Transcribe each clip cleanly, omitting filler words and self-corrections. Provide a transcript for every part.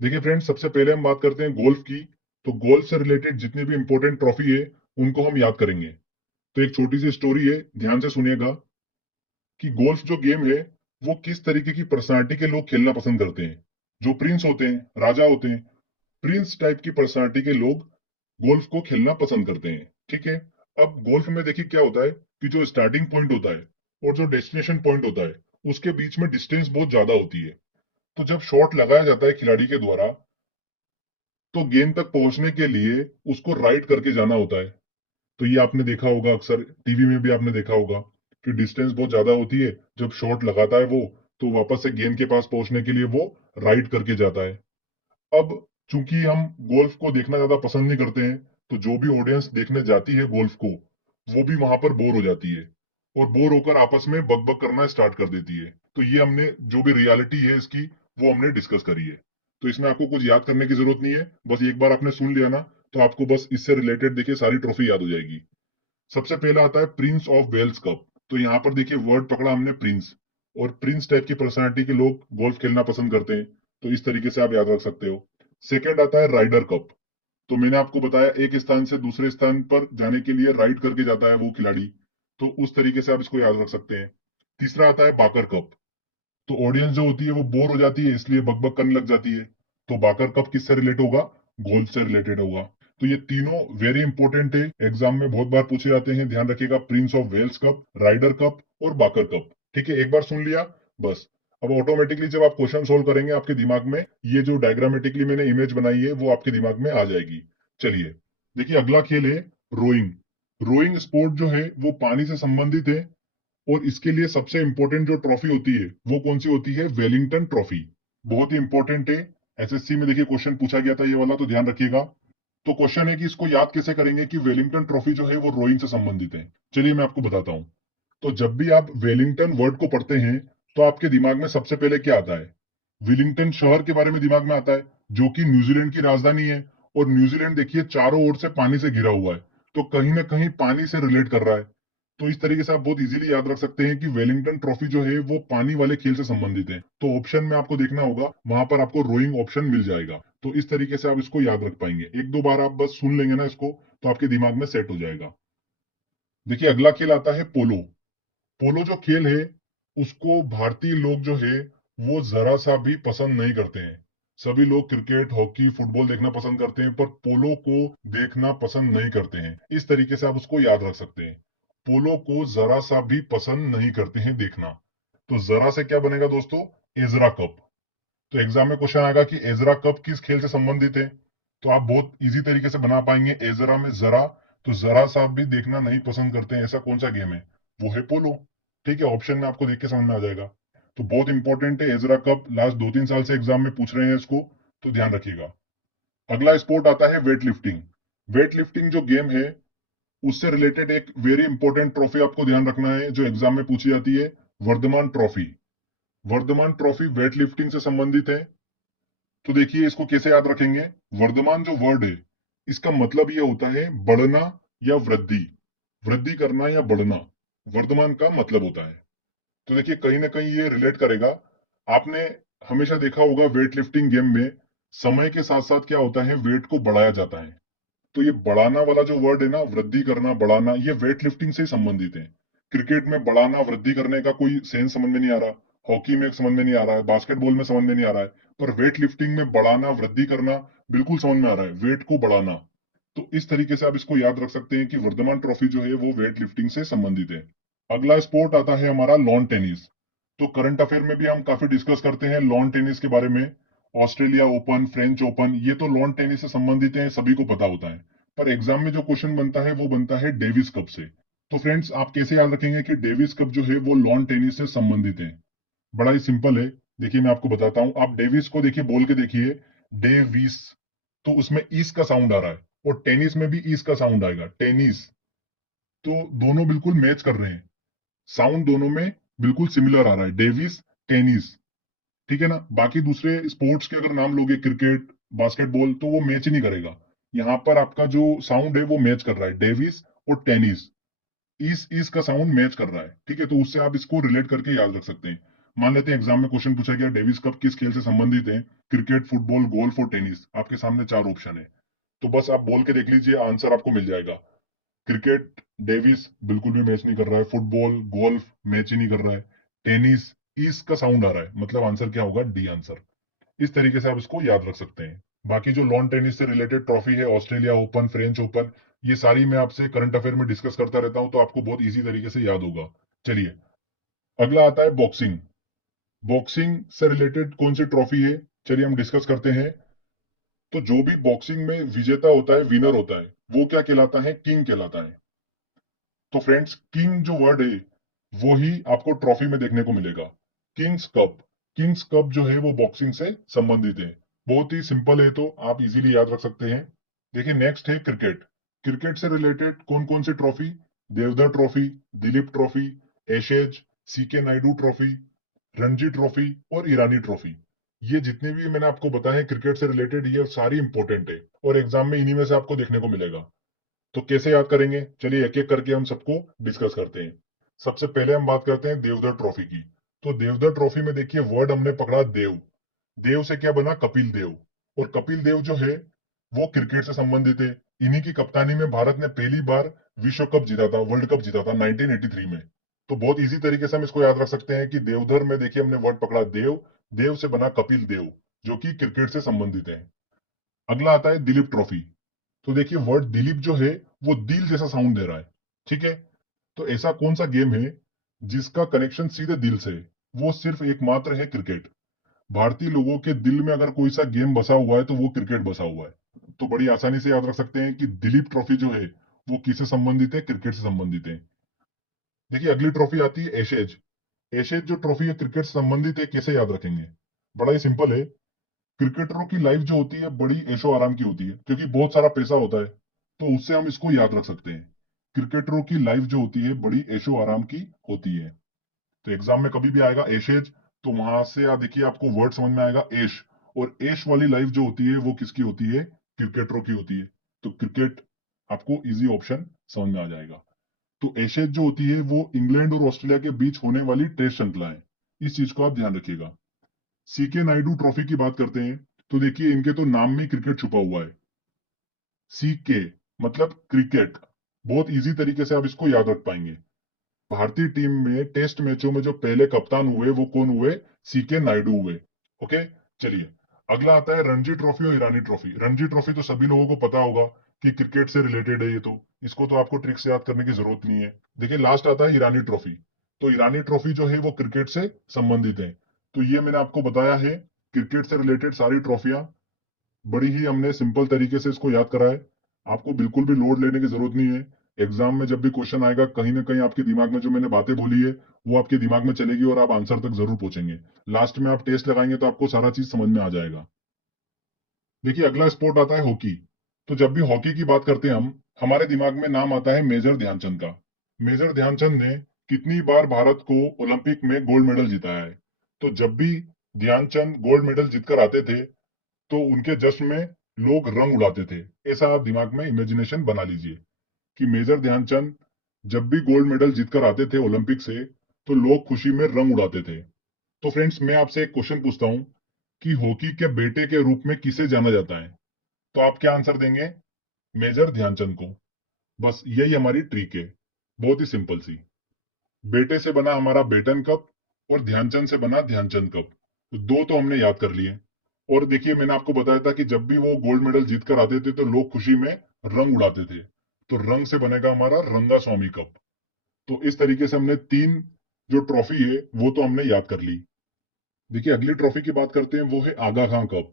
देखिए फ्रेंड्स, सबसे पहले हम बात करते हैं गोल्फ की। तो गोल्फ से रिलेटेड जितनी भी इंपॉर्टेंट ट्रॉफी है उनको हम याद करेंगे। तो एक छोटी सी स्टोरी है, ध्यान से सुनिएगा कि गोल्फ जो गेम है वो किस तरीके की पर्सनालिटी के लोग खेलना पसंद करते हैं। जो प्रिंस होते हैं, राजा होते हैं, प्रिंस टाइप की पर्सनालिटी के लोग गोल्फ को खेलना पसंद करते हैं। ठीक है। अब गोल्फ में देखिए क्या होता है कि जो स्टार्टिंग पॉइंट होता है और जो डेस्टिनेशन पॉइंट होता है उसके बीच में डिस्टेंस बहुत ज्यादा होती है। तो जब शॉट लगाया जाता है खिलाड़ी के द्वारा, तो गेंद तक पहुंचने के लिए उसको राइट करके जाना होता है। तो ये आपने देखा होगा, अक्सर टीवी में भी आपने देखा होगा कि डिस्टेंस बहुत ज्यादा होती है। जब शॉट लगाता है वो, तो वापस से गेंद के पास पहुंचने के लिए वो राइट करके जाता है। अब चूंकि हम गोल्फ को देखना ज्यादा पसंद नहीं करते हैं, तो जो भी ऑडियंस देखने जाती है गोल्फ को, वो भी वहां पर बोर हो जाती है और बोर होकर आपस में बकबक करना स्टार्ट कर देती है। तो ये हमने जो भी रियलिटी है इसकी, वो हमने डिस्कस करी है। तो इसमें आपको कुछ याद करने की जरूरत नहीं है, बस एक बार आपने सुन लिया ना, तो आपको बस इससे रिलेटेड देखिए सारी ट्रॉफी याद हो जाएगी। सबसे पहला आता है प्रिंस ऑफ वेल्स कप। तो यहाँ पर देखिए वर्ड पकड़ा हमने प्रिंस, और प्रिंस टाइप की पर्सनालिटी के लोग गोल्फ खेलना पसंद करते हैं। तो इस तरीके से आप याद रख सकते हो। सेकंड आता है राइडर कप। तो मैंने आपको बताया एक स्थान से दूसरे स्थान पर जाने के लिए राइड करके जाता है वो खिलाड़ी। तो उस तरीके से आप इसको याद रख सकते हैं। तीसरा आता है बाकर कप। तो ऑडियंस जो होती है वो बोर हो जाती है, इसलिए बकबक करने लग जाती है। तो बाकर कप किससे रिलेट होगा? गोल्फ से रिलेटेड होगा। तो ये तीनों वेरी इंपॉर्टेंट है, एग्जाम में बहुत बार पूछे जाते हैं। ध्यान रखिएगा, Prince of Wales cup, Ryder cup और बाकर कप। ठीक है, एक बार सुन लिया बस। अब ऑटोमेटिकली जब आप क्वेश्चन सोल्व करेंगे, आपके दिमाग में ये जो डायग्रामेटिकली मैंने इमेज बनाई है वो आपके दिमाग में आ जाएगी। चलिए, देखिए अगला खेल है रोइंग। रोइंग स्पोर्ट जो है वो पानी से संबंधित है, और इसके लिए सबसे इंपॉर्टेंट जो ट्रॉफी होती है वो कौन सी होती है? Wellington trophy. बहुत ही इंपॉर्टेंट है, एसएससी में देखिए क्वेश्चन पूछा गया था ये वाला, तो ध्यान रखिएगा। तो क्वेश्चन है कि इसको याद कैसे करेंगे कि वेलिंगटन ट्रॉफी जो है वो रोइंग से संबंधित है। चलिए मैं आपको बताता हूँ। तो जब भी आप वेलिंगटन वर्ड को पढ़ते हैं, तो आपके दिमाग में सबसे पहले क्या आता है? वेलिंगटन शहर के बारे में दिमाग में आता है, जो कि न्यूजीलैंड की राजधानी है। और न्यूजीलैंड देखिए चारों ओर से पानी से घिरा हुआ है, तो कहीं ना कहीं पानी से रिलेट कर रहा है। तो इस तरीके से आप बहुत इजीली याद रख सकते हैं कि वेलिंगटन ट्रॉफी जो है वो पानी वाले खेल से संबंधित है। तो ऑप्शन में आपको देखना होगा, वहां पर आपको रोइंग ऑप्शन मिल जाएगा। तो इस तरीके से आप इसको याद रख पाएंगे। एक दो बार आप बस सुन लेंगे ना इसको, तो आपके दिमाग में सेट हो जाएगा। देखिए अगला खेल आता है पोलो। पोलो जो खेल है उसको भारतीय लोग जो है वो जरा सा भी पसंद नहीं करते हैं। सभी लोग क्रिकेट, हॉकी, फुटबॉल देखना पसंद करते हैं, पर पोलो को देखना पसंद नहीं करते हैं। इस तरीके से आप उसको याद रख सकते हैं। पोलो को जरा सा भी पसंद नहीं करते हैं देखना। तो जरा से क्या बनेगा दोस्तों? Ezra cup. तो एग्जाम में क्वेश्चन आएगा कि एजरा कप किस खेल से संबंधित है। तो आप बहुत इजी तरीके से बना पाएंगे। एजरा में जरा, तो जरा सा भी देखना नहीं पसंद करते हैं, ऐसा कौन सा गेम है? वो है पोलो। ठीक है, ऑप्शन में आपको देख के समझ में आ जाएगा। तो बहुत इंपॉर्टेंट है एजरा कप, लास्ट 2-3 साल से एग्जाम में पूछ रहे हैं इसको, तो ध्यान रखिएगा। अगला स्पोर्ट आता है वेट लिफ्टिंग। वेट लिफ्टिंग जो गेम है उससे रिलेटेड एक वेरी इंपॉर्टेंट ट्रॉफी आपको ध्यान रखना है जो एग्जाम में पूछी जाती है, Vardhman trophy. Vardhman trophy weightlifting से संबंधित है। तो देखिए इसको कैसे याद रखेंगे। वर्धमान जो वर्ड है, इसका मतलब ये होता है बढ़ना या वृद्धि। वृद्धि करना या बढ़ना, वर्धमान का मतलब होता है। तो देखिए कहीं ना कहीं ये रिलेट करेगा। आपने हमेशा देखा होगा वेट लिफ्टिंग गेम में समय के साथ साथ क्या होता है, वेट को बढ़ाया जाता है। तो ये बढ़ाना वाला जो वर्ड है ना, वृद्धि करना, बढ़ाना, ये वेट लिफ्टिंग से संबंधित है। क्रिकेट में बढ़ाना, वृद्धि करने का कोई सेंस समझ में नहीं आ रहा, हॉकी में समझ में नहीं आ रहा है, बास्केटबॉल में समझ में नहीं आ रहा है, पर वेट लिफ्टिंग में बढ़ाना, वृद्धि करना बिल्कुल समझ में आ रहा है, वेट को बढ़ाना। तो इस तरीके से आप इसको याद रख सकते हैं कि वर्धमान ट्रॉफी जो है वो वेट लिफ्टिंग से संबंधित है। अगला स्पोर्ट आता है हमारा लॉन टेनिस। तो करंट अफेयर में भी हम काफी डिस्कस करते हैं लॉन टेनिस के बारे में। ऑस्ट्रेलिया ओपन, फ्रेंच ओपन, ये तो लॉन टेनिस से संबंधित है, सभी को पता होता है। पर एग्जाम में जो क्वेश्चन बनता है वो बनता है डेविस कप से। तो फ्रेंड्स आप कैसे याद रखेंगे कि डेविस कप जो है वो लॉन टेनिस से संबंधित है? बड़ा ही सिंपल है। देखिए मैं आपको बताता हूं, आप डेविस को देखिए, बोल के देखिए, डेविस। तो उसमें ईस का साउंड आ रहा है, और टेनिस में भी ईस का साउंड आएगा, टेनिस। तो दोनों बिल्कुल मैच कर रहे हैं, साउंड दोनों में बिल्कुल सिमिलर आ रहा है, डेविस, टेनिस। ठीक है ना? बाकी दूसरे स्पोर्ट्स के अगर नाम लोगे, क्रिकेट, बास्केटबॉल, तो वो मैच ही नहीं करेगा। यहाँ पर आपका जो साउंड है वो मैच कर रहा है, डेविस और टेनिस। इस का साउंड मैच कर रहा है। ठीक है, तो उससे आप इसको रिलेट करके याद रख सकते हैं। मान लेते हैं एग्जाम में क्वेश्चन पूछा गया डेविस कप किस खेल से संबंधित है, क्रिकेट, फुटबॉल, गोल्फ और टेनिस। आपके सामने चार ऑप्शन है, तो बस आप बोल के देख लीजिए, आंसर आपको मिल जाएगा। क्रिकेट, डेविस बिल्कुल भी मैच नहीं कर रहा है। फुटबॉल, गोल्फ मैच ही नहीं कर रहा है। टेनिस, ईस का साउंड आ रहा है, मतलब आंसर क्या होगा, डी आंसर। इस तरीके से आप इसको याद रख सकते हैं। बाकी जो लॉन टेनिस से रिलेटेड ट्रॉफी है, ऑस्ट्रेलिया ओपन, फ्रेंच ओपन, ये सारी मैं आपसे करंट अफेयर में डिस्कस करता रहता हूं, तो आपको बहुत इजी तरीके से याद होगा। चलिए, अगला आता है बॉक्सिंग। बॉक्सिंग से रिलेटेड कौन सी ट्रॉफी है, चलिए हम डिस्कस करते हैं। तो जो भी बॉक्सिंग में विजेता होता है, विनर होता है, वो क्या कहलाता है, किंग कहलाता है। तो फ्रेंड्स, किंग जो वर्ड है वो ही आपको ट्रॉफी में देखने को मिलेगा। किंग्स कप, किंग्स कप जो है वो बॉक्सिंग से संबंधित है। बहुत ही सिंपल है, तो आप इजीली याद रख सकते हैं। देखिए, नेक्स्ट है क्रिकेट। क्रिकेट से रिलेटेड कौन कौन सी trophy, Deodhar trophy, Duleep trophy, Ashes, CK Naidu trophy, Ranji trophy और ईरानी ट्रॉफी। ये जितने भी मैंने आपको बताया क्रिकेट से रिलेटेड, ये सारी इंपॉर्टेंट है और एग्जाम में इन्हीं में से आपको देखने को मिलेगा। तो कैसे याद करेंगे, चलिए एक एक करके हम सबको डिस्कस करते हैं। सबसे पहले हम बात करते हैं देवधर ट्रॉफी की। तो देवधर ट्रॉफी में देखिए, वर्ड हमने पकड़ा देव। देव से क्या बना, कपिल देव। और कपिल देव जो है वो क्रिकेट से संबंधित है। इन्हीं की कप्तानी में भारत ने पहली बार विश्व कप जीता था, वर्ल्ड कप जीता था 1983 में। तो बहुत इजी तरीके से हम इसको याद रख सकते हैं कि देवधर में देखिए हमने वर्ड पकड़ा देव, देव से बना कपिल देव, जो कि क्रिकेट से संबंधित है। अगला आता है दिलीप ट्रॉफी। तो देखिए, वर्ड दिलीप जो है वो दिल जैसा साउंड दे रहा है, ठीक है। तो ऐसा कौन सा गेम है जिसका कनेक्शन सीधे दिल से है, वो सिर्फ एकमात्र है क्रिकेट। भारतीय लोगों के दिल में अगर कोई सा गेम बसा हुआ है तो वो क्रिकेट बसा हुआ है। तो बड़ी आसानी से याद रख सकते हैं कि दिलीप ट्रॉफी जो है वो किससे संबंधित है, क्रिकेट से संबंधित है। देखिए, अगली ट्रॉफी आती है एशेज। एशेज जो ट्रॉफी है क्रिकेट से संबंधित है, कैसे याद रखेंगे, बड़ा ही सिंपल है। क्रिकेटरों की लाइफ जो होती है बड़ी ऐशो आराम की होती है, क्योंकि बहुत सारा पैसा होता है, तो उससे हम इसको याद रख सकते हैं। क्रिकेटरों की लाइफ जो होती है बड़ी ऐशो आराम की होती है। तो एग्जाम में कभी भी आएगा एशेज, तो वहां से आप देखिए आपको वर्ड समझ में आएगा ऐश। और ऐश वाली लाइफ जो होती है वो किसकी होती है, क्रिकेटरों की होती है। तो क्रिकेट आपको इजी ऑप्शन समझ में आ जाएगा। तो एशेज जो होती है वो इंग्लैंड और ऑस्ट्रेलिया के बीच होने वाली टेस्ट श्रृंखला है, इस चीज को आप ध्यान रखिएगा। सीके नायडू ट्रॉफी की बात करते हैं, तो देखिए इनके तो नाम में क्रिकेट छुपा हुआ है। सीके मतलब क्रिकेट, बहुत इजी तरीके से आप इसको याद रख पाएंगे। भारतीय टीम में टेस्ट मैचों में जो पहले कप्तान हुए वो कौन हुए, सीके नायडू हुए। ओके, चलिए अगला आता है रणजी ट्रॉफी और ईरानी ट्रॉफी। रणजी ट्रॉफी तो सभी लोगों को पता होगा कि क्रिकेट से रिलेटेड है, ये तो इसको तो आपको ट्रिक से याद करने की जरूरत नहीं है। देखिए, लास्ट आता है ईरानी ट्रॉफी। तो ईरानी ट्रॉफी जो है वो क्रिकेट से संबंधित है। तो ये मैंने आपको बताया है, क्रिकेट से रिलेटेड सारी ट्रॉफियां, बड़ी ही हमने सिंपल तरीके से इसको याद करा है। आपको बिल्कुल भी लोड लेने की जरूरत नहीं है। एग्जाम में जब भी क्वेश्चन आएगा, कहीं ना कहीं आपके दिमाग में जो मैंने बातें बोली है वो आपके दिमाग में चलेगी और आप आंसर तक जरूर पहुंचेंगे। लास्ट में आप टेस्ट लगाएंगे तो आपको सारा चीज समझ में आ जाएगा। देखिए, अगला स्पोर्ट आता है हॉकी। तो जब भी हॉकी की बात करते हैं हम, हमारे दिमाग में नाम आता है मेजर ध्यानचंद का। मेजर ध्यानचंद ने कितनी बार भारत को ओलंपिक में गोल्ड मेडल जिताया है। तो जब भी ध्यानचंद गोल्ड मेडल जीतकर आते थे, तो उनके जश्न में लोग रंग उड़ाते थे। ऐसा आप दिमाग में इमेजिनेशन बना लीजिए कि मेजर ध्यानचंद जब भी गोल्ड मेडल जीतकर आते थे ओलंपिक से, तो लोग खुशी में रंग उड़ाते थे। तो फ्रेंड्स, मैं आपसे एक क्वेश्चन पूछता हूं कि हॉकी के बेटे के रूप में किसे जाना जाता है। तो आप क्या आंसर देंगे, मेजर ध्यानचंद को। बस यही हमारी ट्रिक है, बहुत ही सिंपल सी। बेटे से बना हमारा बेटन कप और ध्यानचंद से बना ध्यानचंद कप, तो दो तो हमने याद कर लिए। और देखिए, मैंने आपको बताया था कि जब भी वो गोल्ड मेडल जीत कर आते थे तो लोग खुशी में रंग उड़ाते थे। तो रंग से बनेगा हमारा रंगा स्वामी कप। तो इस तरीके से हमने तीन जो ट्रॉफी है वो तो हमने याद कर ली। देखिए, अगली ट्रॉफी की बात करते हैं, वो है आगा खां कप।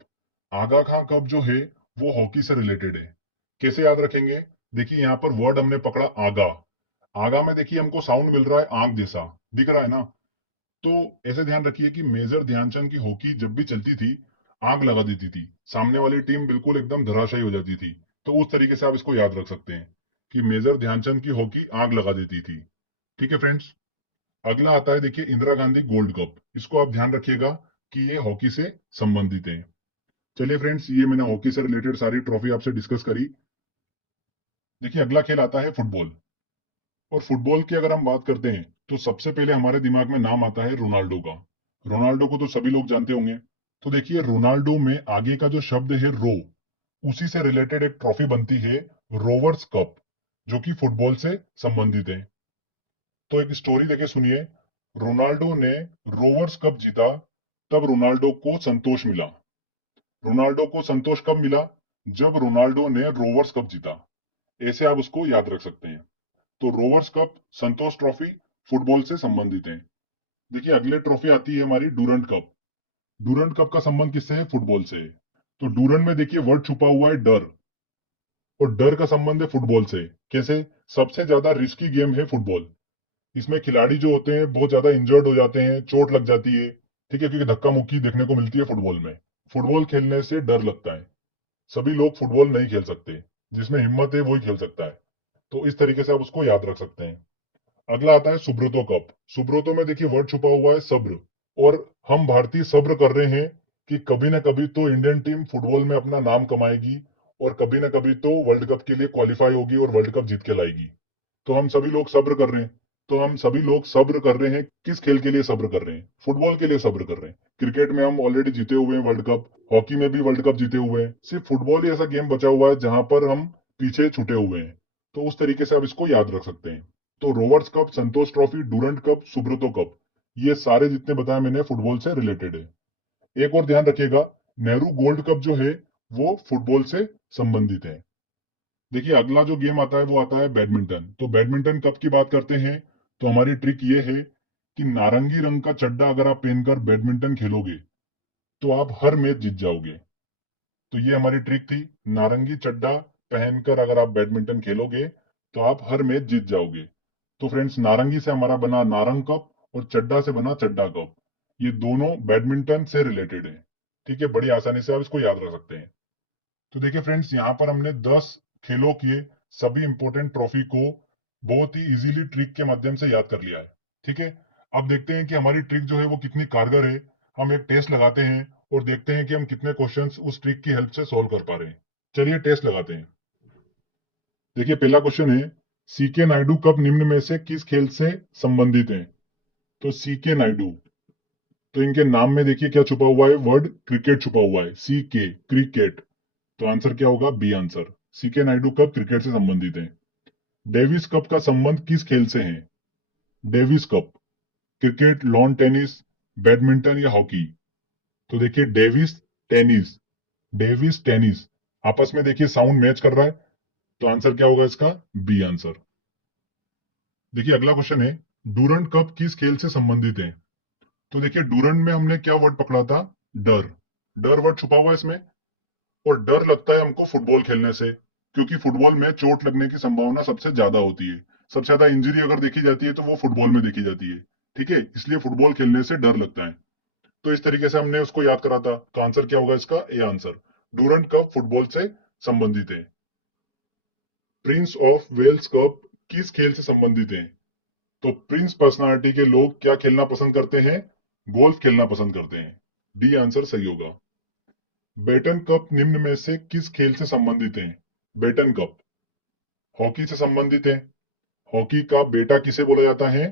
आगा खां कप जो है वो हॉकी से रिलेटेड है। कैसे याद रखेंगे, देखिए यहाँ पर वर्ड हमने पकड़ा आगा। आगा में देखिए हमको साउंड मिल रहा है आग जैसा, दिख रहा है ना। तो ऐसे ध्यान रखिए कि मेजर ध्यानचंद की हॉकी जब भी चलती थी, आग लगा देती थी, सामने वाली टीम बिल्कुल एकदम धराशायी हो जाती थी। तो उस तरीके से आप इसको याद रख सकते हैं कि मेजर ध्यानचंद की हॉकी आग लगा देती थी। ठीक है फ्रेंड्स, अगला आता है देखिए इंदिरा गांधी गोल्ड कप। इसको आप ध्यान रखिएगा कि ये हॉकी से संबंधित है। चलिए फ्रेंड्स, ये मैंने हॉकी से रिलेटेड सारी ट्रॉफी आपसे डिस्कस करी। देखिए, अगला खेल आता है फुटबॉल। और फुटबॉल की अगर हम बात करते हैं तो सबसे पहले हमारे दिमाग में नाम आता है रोनाल्डो का। रोनाल्डो को तो सभी लोग जानते होंगे। तो देखिए रोनाल्डो में आगे का जो शब्द है रो, उसी से रिलेटेड एक ट्रॉफी बनती है, रोवर्स कप, जो कि फुटबॉल से संबंधित है। तो एक स्टोरी देके सुनिए। रोनाल्डो ने रोवर्स कप जीता, तब रोनाल्डो को संतोष मिला। रोनाल्डो को संतोष कब मिला? जब रोनाल्डो ने रोवर्स कप जीता। ऐसे आप उसको याद रख सकते हैं। तो Rovers cup, Santosh trophy, football से संबंधित है। देखिए अगले ट्रॉफी आती है हमारी डूरंट कप। डूरंट कप का संबंध किससे है? फुटबॉल से है। तो डूरंट में देखिए वर्ड छुपा हुआ है डर, और डर का संबंध है फुटबॉल से। कैसे? सबसे ज्यादा रिस्की गेम है फुटबॉल। इसमें खिलाड़ी जो होते हैं बहुत ज्यादा इंजर्ड हो जाते हैं, चोट लग जाती है, ठीक है, क्योंकि धक्का मुक्की देखने को मिलती है फुटबॉल में। फुटबॉल खेलने से डर लगता है। सभी लोग फुटबॉल नहीं खेल सकते, जिसमें हिम्मत है वही खेल सकता है। तो इस तरीके से आप उसको याद रख सकते हैं। अगला आता है सुब्रतो कप। सुब्रतो में देखिए वर्ड छुपा हुआ है सब्र, और हम भारतीय सब्र कर रहे हैं कि कभी ना कभी तो इंडियन टीम फुटबॉल में अपना नाम कमाएगी, और कभी ना कभी तो वर्ल्ड कप के लिए क्वालिफाई होगी और वर्ल्ड कप जीत के लाएगी। तो हम सभी लोग सब्र कर रहे हैं। तो हम सभी लोग सब्र कर रहे हैं, किस खेल के लिए सब्र कर रहे हैं? फुटबॉल के लिए सब्र कर रहे हैं। क्रिकेट में हम ऑलरेडी जीते हुए हैं वर्ल्ड कप, हॉकी में भी वर्ल्ड कप जीते हुए हैं, सिर्फ फुटबॉल ही ऐसा गेम बचा हुआ है जहां पर हम पीछे छूटे हुए हैं। तो उस तरीके से आप इसको याद रख सकते हैं। तो Rovers cup, Santosh trophy, Durand cup, Subroto cup, ये सारे जितने बताए मैंने फुटबॉल से रिलेटेड है। एक और ध्यान रखिएगा, नेहरू गोल्ड कप जो है वो फुटबॉल से संबंधित है। देखिए अगला जो गेम आता है वो आता है बैडमिंटन। तो बैडमिंटन कप की बात करते हैं, तो हमारी ट्रिक ये है कि नारंगी रंग का चड्डा अगर आप पहनकर बैडमिंटन खेलोगे तो आप हर मैच जीत जाओगे। तो ये हमारी ट्रिक थी। नारंगी चड्डा पहनकर अगर आप बैडमिंटन खेलोगे तो आप हर मैच जीत जाओगे। तो फ्रेंड्स, नारंगी से हमारा बना नारंग कप, और चड्डा से बना चड्डा कप। ये दोनों बैडमिंटन से रिलेटेड है। ठीक है, बड़ी आसानी से आप इसको याद रख सकते हैं। तो देखिए फ्रेंड्स, यहाँ पर हमने 10 खेलों के सभी इंपॉर्टेंट ट्रॉफी को बहुत ही इजीली ट्रिक के माध्यम से याद कर लिया है। ठीक है, अब देखते हैं कि हमारी ट्रिक जो है वो कितनी कारगर है। हम एक टेस्ट लगाते हैं और देखते हैं कि हम कितने क्वेश्चंस उस ट्रिक की हेल्प से सॉल्व कर पा रहे हैं। चलिए टेस्ट लगाते हैं। देखिए पहला क्वेश्चन है, सीके नायडू कब निम्न में से किस खेल से संबंधित हैं? तो सीके नायडू, तो इनके नाम में देखिए क्या छुपा हुआ है? वर्ड क्रिकेट छुपा हुआ है, सी के, क्रिकेट। तो आंसर क्या होगा? B answer. CK Naidu cup cricket से संबंधित है। डेविस कप का संबंध किस खेल से है? Davis cup, cricket, lawn tennis, badminton या हॉकी? तो देखिए डेविस टेनिस, डेविस टेनिस, आपस में देखिए साउंड मैच कर रहा है। तो आंसर क्या होगा इसका? B answer. देखिए अगला क्वेश्चन है, डूरंट कप किस खेल से संबंधित है? तो देखिए डूरंट में हमने क्या वर्ड पकड़ा था? डर। डर वर्ड छुपा हुआ है इसमें, और डर लगता है हमको फुटबॉल खेलने से, क्योंकि फुटबॉल में चोट लगने की संभावना सबसे ज्यादा होती है। सबसे ज्यादा इंजरी अगर देखी जाती है तो वो फुटबॉल में देखी जाती है। ठीक है, इसलिए फुटबॉल खेलने से डर लगता है। तो इस तरीके से हमने उसको याद करा था। तो आंसर क्या होगा इसका? A answer. Durand cup football से संबंधित है। प्रिंस ऑफ वेल्स कप किस खेल से संबंधित है? तो प्रिंस पर्सनालिटी के लोग क्या खेलना पसंद करते हैं? गोल्फ खेलना पसंद करते हैं। डी आंसर सही होगा। बेटन कप निम्न में से किस खेल से संबंधित है? बेटन कप हॉकी से संबंधित है। हॉकी का बेटा किसे बोला जाता है?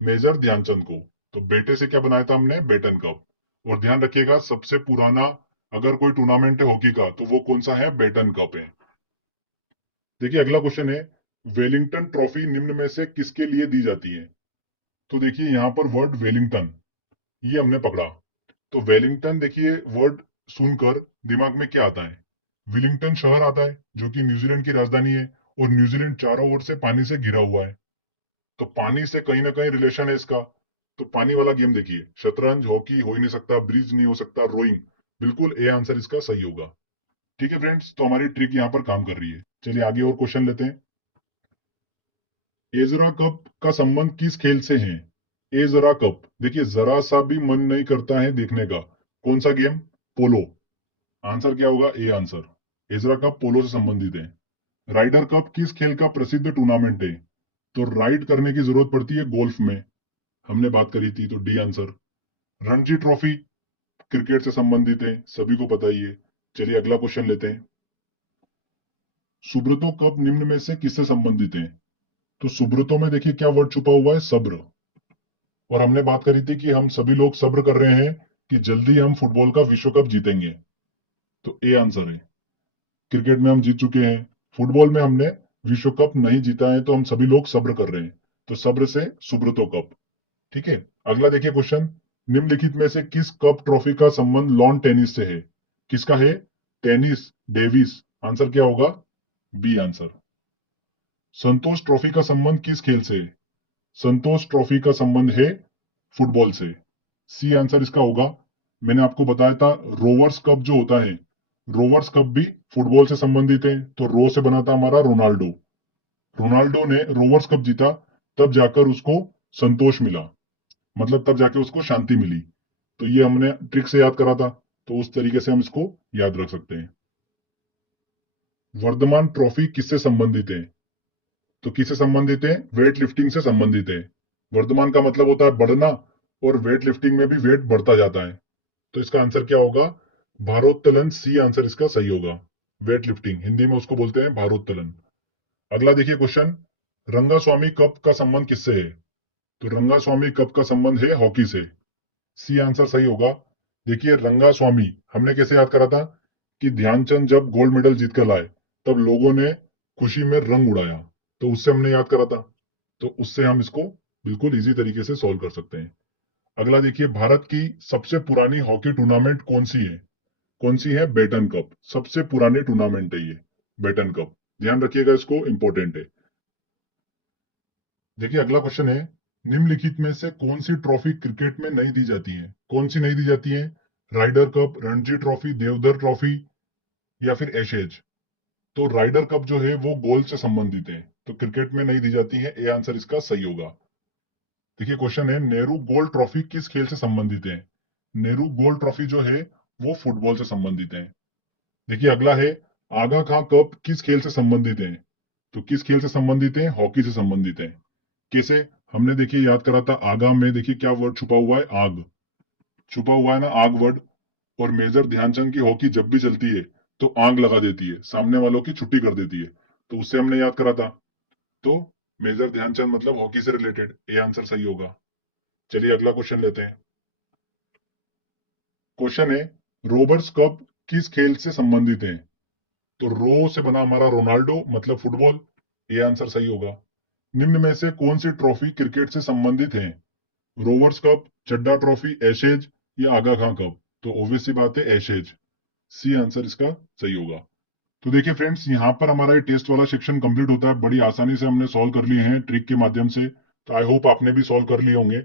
मेजर ध्यानचंद को। तो बेटे से क्या बनाया था हमने? Beighton cup. और ध्यान रखिएगा, सबसे पुराना अगर कोई टूर्नामेंट है हॉकी का तो वो कौन सा है? बेटन कप है। देखिए अगला क्वेश्चन है, वेलिंगटन ट्रॉफी निम्न में से किसके लिए दी जाती है? तो देखिए यहाँ पर वर्ड वेलिंगटन, ये हमने पकड़ा। तो वेलिंगटन देखिए वर्ड सुनकर दिमाग में क्या आता है? विलिंगटन शहर आता है जो कि न्यूजीलैंड की राजधानी है, और न्यूजीलैंड चारों ओर से पानी से घिरा हुआ है। तो पानी से कहीं ना कहीं रिलेशन है इसका। तो पानी वाला गेम देखिए, शतरंज, हॉकी हो ही नहीं सकता, ब्रिज नहीं हो सकता, रोइंग। बिल्कुल ए आंसर इसका सही होगा। ठीक है फ्रेंड्स, तो हमारी ट्रिक यहाँ पर काम कर रही है। चलिए आगे और क्वेश्चन लेते हैं। एजरा कप का संबंध किस खेल से है? एजरा कप, देखिए जरा सा भी मन नहीं करता है देखने का। कौन सा गेम? पोलो। आंसर क्या होगा? A answer. एजरा कप पोलो से संबंधित है। राइडर कप किस खेल का प्रसिद्ध टूर्नामेंट है? तो राइड करने की जरूरत पड़ती है गोल्फ में, हमने बात करी थी। तो D answer. Ranji trophy cricket से संबंधित है, सभी को पता ही है। चलिए अगला क्वेश्चन लेते हैं। सुब्रतो कप निम्न में से किससे संबंधित है? तो सुब्रतो में देखिए क्या वर्ड छुपा हुआ है? सब्र। और हमने बात करी थी कि हम सभी लोग सब्र कर रहे हैं कि जल्दी हम फुटबॉल का विश्व कप जीतेंगे। तो ए आंसर है। क्रिकेट में हम जीत चुके हैं, फुटबॉल में हमने विश्व कप नहीं जीता है, तो हम सभी लोग सब्र कर रहे हैं। तो सब्र से सुब्रतो कप। ठीक है। अगला देखिए क्वेश्चन, निम्नलिखित में से किस कप ट्रॉफी का संबंध लॉन टेनिस से है? किसका है? Tennis Davis. आंसर क्या होगा? B answer. संतोष ट्रॉफी का संबंध किस खेल से है? संतोष ट्रॉफी का संबंध है फुटबॉल से। सी आंसर इसका होगा। मैंने आपको बताया था रोवर्स कप जो होता है, रोवर्स कप भी फुटबॉल से संबंधित है। तो रो से बना था हमारा रोनाल्डो। रोनाल्डो ने रोवर्स कप जीता, तब जाकर उसको संतोष मिला, मतलब तब जाके उसको शांति मिली। तो ये हमने ट्रिक से याद करा था, तो उस तरीके से हम इसको याद रख सकते हैं। वर्धमान ट्रॉफी किससे संबंधित है? तो किससे संबंधित है? वेट लिफ्टिंग से संबंधित है। वर्धमान का मतलब होता है बढ़ना, और वेट लिफ्टिंग में भी वेट बढ़ता जाता है। तो इसका आंसर क्या होगा? भारोत्तोलन। सी आंसर इसका सही होगा। वेट लिफ्टिंग हिंदी में उसको बोलते हैं भारोत्तोलन। अगला देखिए क्वेश्चन, रंगास्वामी कप का संबंध किससे है? तो रंगास्वामी कप का संबंध है हॉकी से। सी आंसर सही होगा। देखिए रंगास्वामी हमने कैसे याद करा था कि ध्यानचंद जब गोल्ड मेडल जीत कर लाए, तब लोगों ने खुशी में रंग उड़ाया, तो उससे हमने याद करा था। तो उससे हम इसको बिल्कुल इजी तरीके से सॉल्व कर सकते हैं। अगला देखिए, भारत की सबसे पुरानी हॉकी टूर्नामेंट कौन सी है? कौन सी है? Beighton cup. सबसे पुरानी टूर्नामेंट है ये, बेटन कप। ध्यान रखिएगा, इसको इंपॉर्टेंट है। देखिए अगला क्वेश्चन है, निम्नलिखित में से कौन सी ट्रॉफी क्रिकेट में नहीं दी जाती है? कौन सी नहीं दी जाती है? Ryder cup, Ranji trophy, Deodhar trophy, या फिर एशेज। तो राइडर कप जो है वो गोल से संबंधित है, तो क्रिकेट में नहीं दी जाती है। ए आंसर इसका सही होगा। देखिए क्वेश्चन है, नेहरू गोल्ड ट्रॉफी किस खेल से संबंधित है? नेहरू गोल्ड ट्रॉफी जो है वो फुटबॉल से संबंधित है। देखिए अगला है, आगा खां कप किस खेल से संबंधित है? तो किस खेल से संबंधित है? हॉकी से संबंधित है। कैसे? हमने देखिए याद करा था, आगा में देखिए क्या वर्ड छुपा हुआ है? आग। छुपा हुआ है ना आग वर्ड। और मेजर ध्यानचंद की हॉकी जब भी चलती है तो आग लगा देती है, सामने वालों की छुट्टी कर देती है। तो उससे हमने याद करा था। तो मेजर ध्यानचंद मतलब हॉकी से रिलेटेड। ए आंसर सही होगा। चलिए अगला क्वेश्चन लेते हैं। क्वेश्चन है, रोबर्स कप किस खेल से संबंधित है? तो रो से बना हमारा रोनाल्डो मतलब फुटबॉल। ये आंसर सही होगा। निम्न में से कौन सी ट्रॉफी क्रिकेट से संबंधित है? रोवर्स कप, चड्डा ट्रॉफी, एशेज, या आगा खां कप। तो ऑब्वियस सी बात है एशेज। सी आंसर इसका सही होगा। तो देखिए फ्रेंड्स, यहाँ पर हमारा ये टेस्ट वाला सेक्शन कंप्लीट होता है। बड़ी आसानी से हमने सॉल्व कर लिए हैं ट्रिक के माध्यम से। तो आई होप आपने भी सॉल्व कर लिए होंगे।